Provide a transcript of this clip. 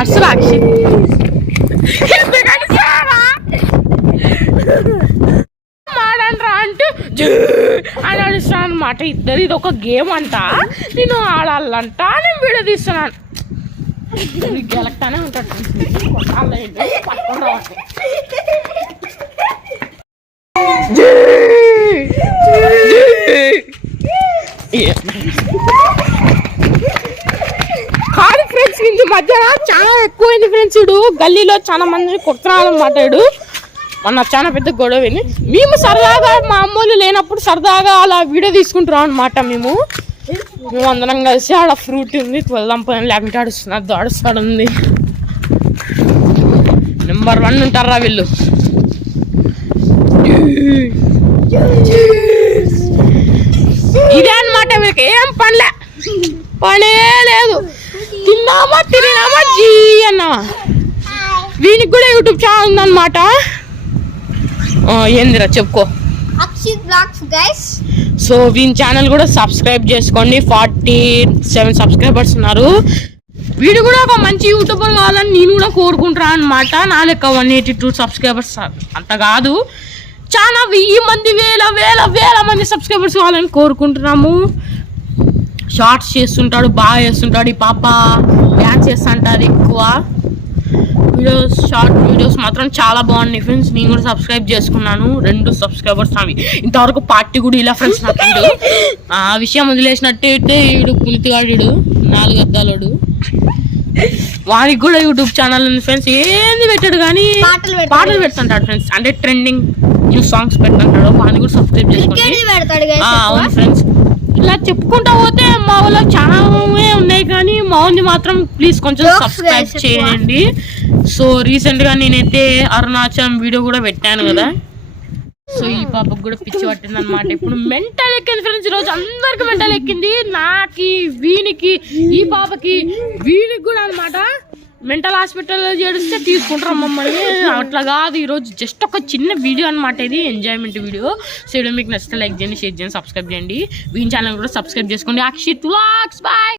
అసలు అక్షిత్ మాడండ్రా అంటే అని అడుస్తాను అనమాట. ఇద్దరు ఇది ఒక గేమ్ అంట, నేను ఆడాలంట, నేను వీడియో తీస్తున్నాను. గెలక్తానే ఉంటాడు పట్టుకుని రావాలి. కాదు ఫ్రెండ్స్, ఇంటి మధ్య చాలా ఎక్కువైంది ఫ్రెండ్స్. ఇడు గల్లీలో చాలా మంది కొడుతున్నారనమాట. ఇడు మొన్న చాలా పెద్ద గొడవని మేము సరదాగా మా అమ్మోళ్ళు లేనప్పుడు సరదాగా అలా వీడియో తీసుకుంటున్నాం అనమాట. మేము అందరం కలిసి ఆడ ఫ్రూట్ ఉంది వెళ్దాం పని, లేకుంటే ఆడుస్తున్నారు ఆడుస్తాడు ఉంది. నెంబర్ 1 ఉంటారా వీళ్ళు. ఇదే అనమాట వీళ్ళకి ఏం పనే లేదు. తిన్నామా తిరిగినామా జీ అన్నామా. వీనికి కూడా యూట్యూబ్ ఛానల్ ఉందన్నమాట. ఏందిరా చెప్పుకో. సో వీని ఛానల్ కూడా సబ్స్క్రైబ్ చేసుకోండి. 47 సబ్స్క్రైబర్స్ ఉన్నారు. వీడు కూడా ఒక మంచి యూట్యూబర్ కావాలని నేను కూడా కోరుకుంటున్నాను అనమాట. నా లెక్క 182 సబ్స్క్రైబర్స్ అంత కాదు, చాలా 1000 మంది వేల మంది సబ్స్క్రైబర్స్ కావాలని కోరుకుంటున్నాము. షార్ట్స్ చేస్తుంటాడు, బాగా చేస్తుంటాడు. ఈ పాప డ్యాన్స్ చేస్తుంటారు ఎక్కువ. షార్ట్ వీడియోస్ మాత్రం చాలా బాగున్నాయి ఫ్రెండ్స్. నేను కూడా సబ్స్క్రైబ్ చేసుకున్నాను. 2 సబ్స్క్రైబర్స్ అవి. ఇంతవరకు పార్టీ కూడా ఇలా ఫ్రెండ్స్ నాకు. ఆ విషయం వదిలేసినట్టే వీడు పులితిగాడు 4 అద్దాలోడు. వారికి కూడా యూట్యూబ్ ఛానల్ ఉంది ఫ్రెండ్స్. ఏంది పెట్టాడు కానీ పాటలు పెడుతుంటాడు ఫ్రెండ్స్. అంటే ట్రెండింగ్ న్యూ సాంగ్స్ పెడుతుంటాడు. వాడిని కూడా సబ్స్క్రైబ్ చేసుకోండి. అవును ఫ్రెండ్స్, ఇలా చెప్పుకుంటా పోతే మా ఊళ్ళో చాలా ఉన్నాయి కానీ మా ఊరిని మాత్రం ప్లీజ్ కొంచెం సబ్స్క్రైబ్ చేయండి. సో రీసెంట్గా నేనైతే అరుణాచలం వీడియో కూడా పెట్టాను కదా. సో ఈ పాపకు కూడా పిచ్చి పట్టింది అనమాట. ఇప్పుడు మెంటల్ ఎక్కింది ఫ్రెండ్స్. ఈరోజు అందరికి మెంటల్ ఎక్కింది. నాకి, వీనికి, ఈ పాపకి, వీనికి కూడా అనమాట. మెంటల్ హాస్పిటల్లో చేస్తే తీసుకుంటారు మమ్మల్ని. అట్లా కాదు, ఈరోజు జస్ట్ ఒక చిన్న వీడియో అనమాట. ఇది ఎంజాయ్మెంట్ వీడియో. సో వీడియో మీకు నచ్చితే లైక్ చేయండి, షేర్ చేయండి, సబ్స్క్రైబ్ చేయండి. వీని ఛానల్ కూడా సబ్స్క్రైబ్ చేసుకోండి. అక్షిత్ వ్లాగ్స్. బాయ్.